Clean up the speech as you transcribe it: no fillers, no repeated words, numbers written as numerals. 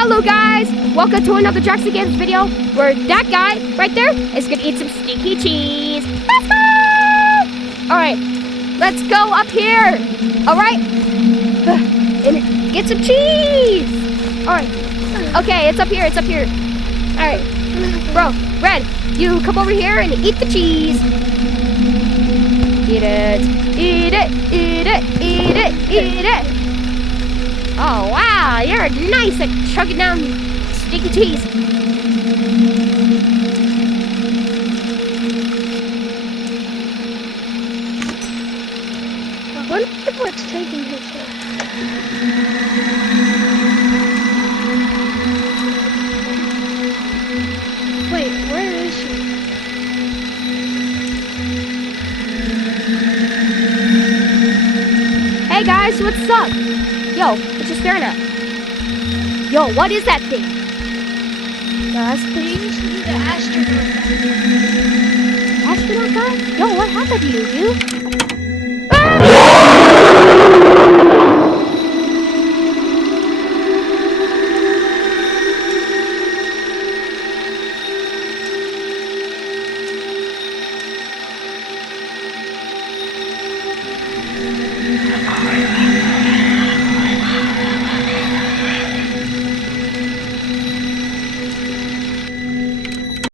Hello guys, welcome to another Jackson Games video where that guy right there is gonna eat some stinky cheese. Let's go! Alright, let's go up here. Alright, and get some cheese. Alright, okay, it's up here, Alright, bro, Red, you come over here and eat the Cheese. Eat it, eat it, eat it, eat it, eat it. Oh wow, you're nice at chugging down stinky cheese. I wonder what's taking his time. Wait, where is she? Hey guys, what's up? Yo, what you staring at? Yo, what is that thing? That's the astronaut. Astronaut guy? Yo, what happened to you, dude? Ah!